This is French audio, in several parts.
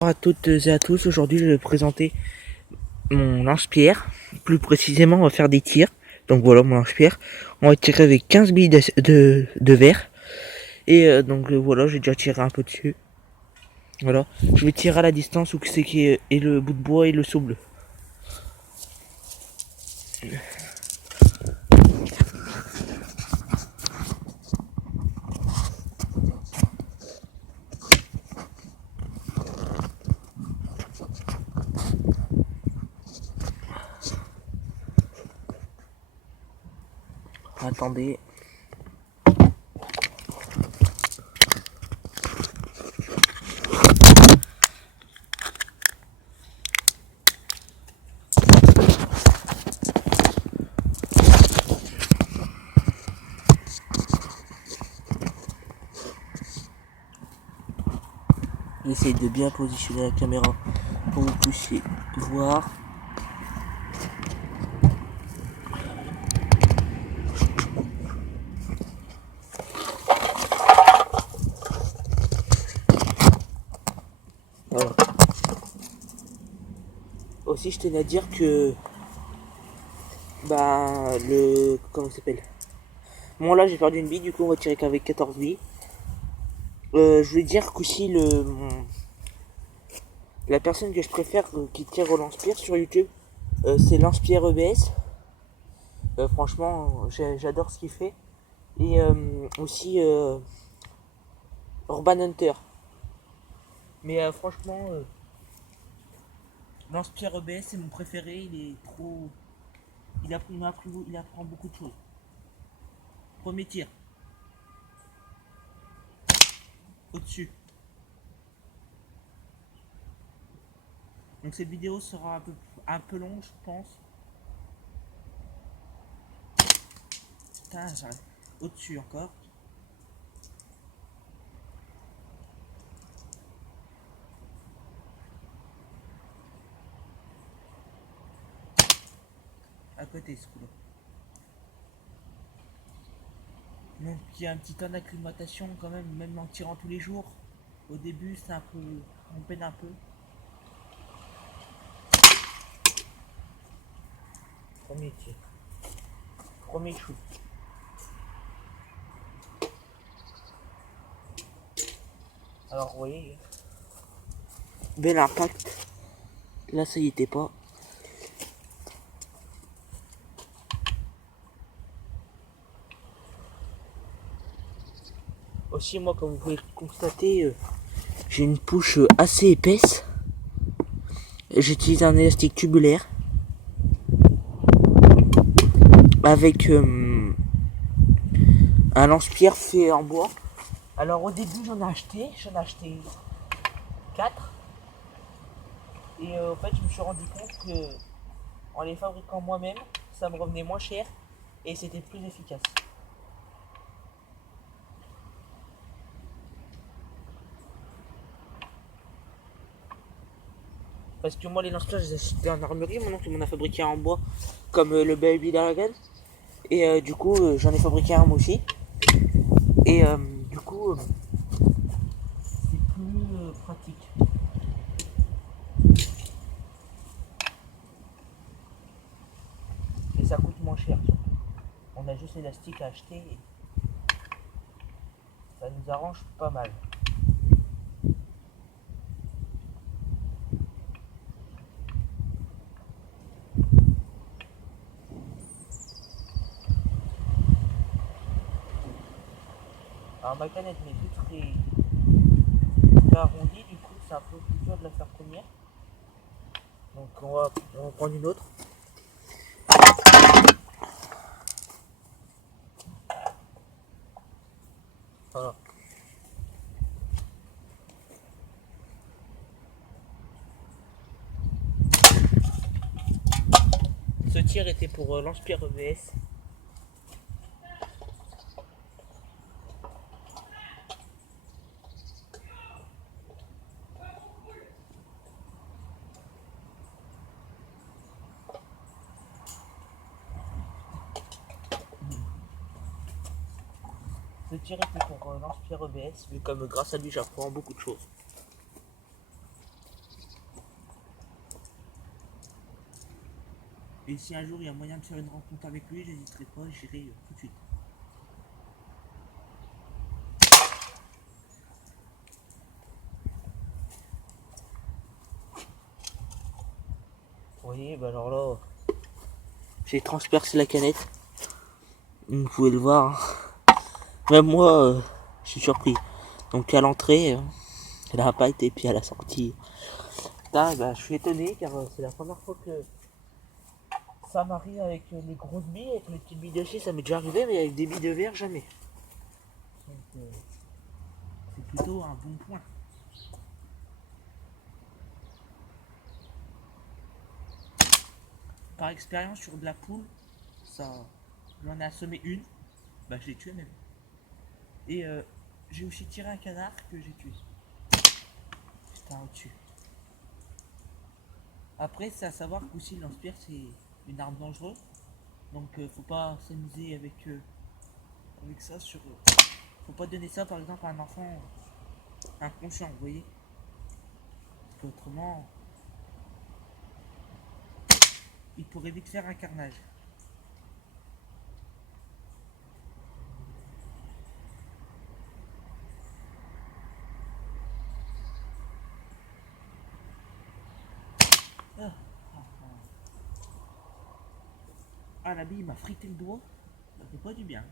Bonjour à toutes et à tous, aujourd'hui je vais présenter mon lance-pierre. Plus précisément, on va faire des tirs. Donc voilà mon lance-pierre. On va tirer avec 15 billes de verre. Et voilà, j'ai déjà tiré un peu dessus. Voilà, je vais tirer à la distance où c'est qui est le bout de bois et le seau bleu. Attendez. J'essaie de bien positionner la caméra pour que vous puissiez voir. Voilà. Aussi, je tenais à dire que comment ça s'appelle. Bon, là j'ai perdu une bille, du coup on va tirer qu'avec 14 billes. Je voulais dire qu'aussi la personne que je préfère qui tire au lance-pierre sur YouTube, c'est lance-pierre EBS. Franchement, j'adore ce qu'il fait. Et aussi Urban Hunter. Mais franchement, lance-pierre EBS c'est mon préféré. Il est trop. Il apprend beaucoup de choses. Premier tir. Au-dessus. Donc cette vidéo sera un peu longue, je pense. Putain, j'arrête. Au-dessus encore. À côté ce coup-là. Donc il y a un petit temps d'acclimatation quand même en tirant tous les jours. Au début c'est un peu. On peine un peu. Premier tir. Premier shoot. Alors vous voyez. Bel impact. Là ça y était pas. Aussi moi comme vous pouvez le constater, j'ai une pouche assez épaisse. J'utilise un élastique tubulaire. Avec un lance-pierre fait en bois. Alors au début j'en ai acheté 4. Et en fait je me suis rendu compte que en les fabriquant moi-même, ça me revenait moins cher et c'était plus efficace. Parce que moi les lance-pierres je les ai achetés en armurerie, mon oncle m'en a fabriqué un en bois comme le Baby Dragon. Et du coup j'en ai fabriqué un moi aussi. Et du coup c'est plus pratique. Et ça coûte moins cher surtout. On a juste l'élastique à acheter et ça nous arrange pas mal. Alors ma canette n'est plus très arrondie, du coup c'est un peu plus dur de la faire première. Donc on va prendre une autre. Voilà. Ce tir était pour lance-pierre EBS. Ce tir était pour lance-pierre EBS, vu comme grâce à lui j'apprends beaucoup de choses. Et si un jour il y a moyen de faire une rencontre avec lui, j'hésiterai pas, j'irai tout de suite. Vous voyez, bah alors là, j'ai transpercé la canette. Vous pouvez le voir. Même moi, je suis surpris. Donc à l'entrée, elle n'a pas été, puis à la sortie. Putain, bah, je suis étonné car c'est la première fois que ça m'arrive avec les grosses billes, avec les petites billes de scie, ça m'est déjà arrivé, mais avec des billes de verre, jamais. Donc c'est plutôt un bon point. Par expérience sur de la poule, ça, j'en ai assommé une, bah je l'ai tué même. Et j'ai aussi tiré un canard que j'ai tué. Putain, au-dessus. Après, c'est à savoir qu'aussi le lance-pierre c'est une arme dangereuse. Donc faut pas s'amuser avec ça sur. Faut pas donner ça par exemple à un enfant inconscient, vous voyez. Parce qu'autrement, il pourrait vite faire un carnage. Ah, ah, la bille m'a frité le doigt. Ça fait pas du bien.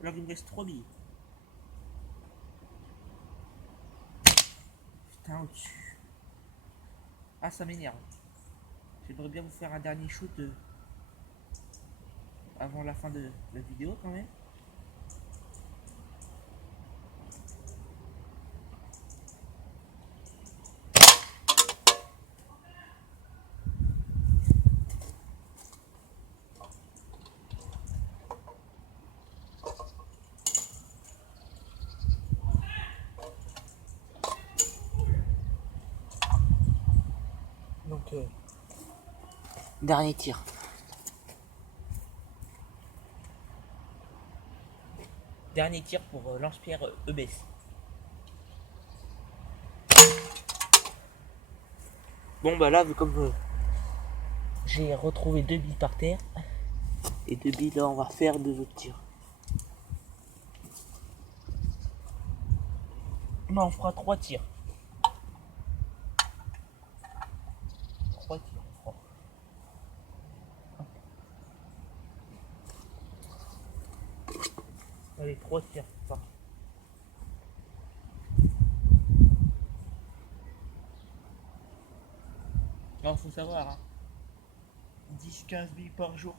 Alors il me reste 3 billes. Putain, au-dessus. Ah, ça m'énerve. J'aimerais bien vous faire un dernier shoot avant la fin de la vidéo quand même. Donc, dernier tir. Dernier tir pour lance-pierre EBS. Bon bah là, comme j'ai retrouvé 2 billes par terre, et 2 billes là, on va faire 2 autres tirs. Non, on fera 3 tirs. 3 tirs, on fera. Allez, 3 tirs, ça. Non, faut savoir, hein. 10-15 billes par jour.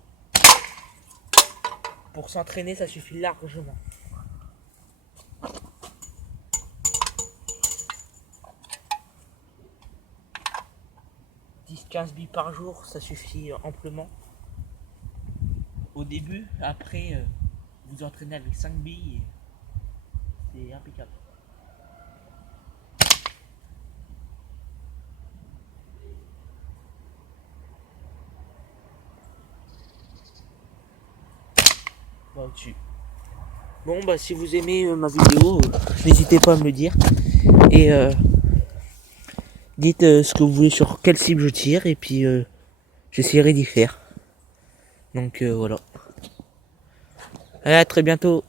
Pour s'entraîner, ça suffit largement. « 10-15 billes par jour, ça suffit amplement. Au début, après, vous entraînez avec 5 billes et c'est impeccable. Bah, au-dessus. Bon, bah, si vous aimez ma vidéo, n'hésitez pas à me le dire. Et dites ce que vous voulez sur quelle cible je tire. Et puis, j'essaierai d'y faire. Donc, voilà. Allez, à très bientôt.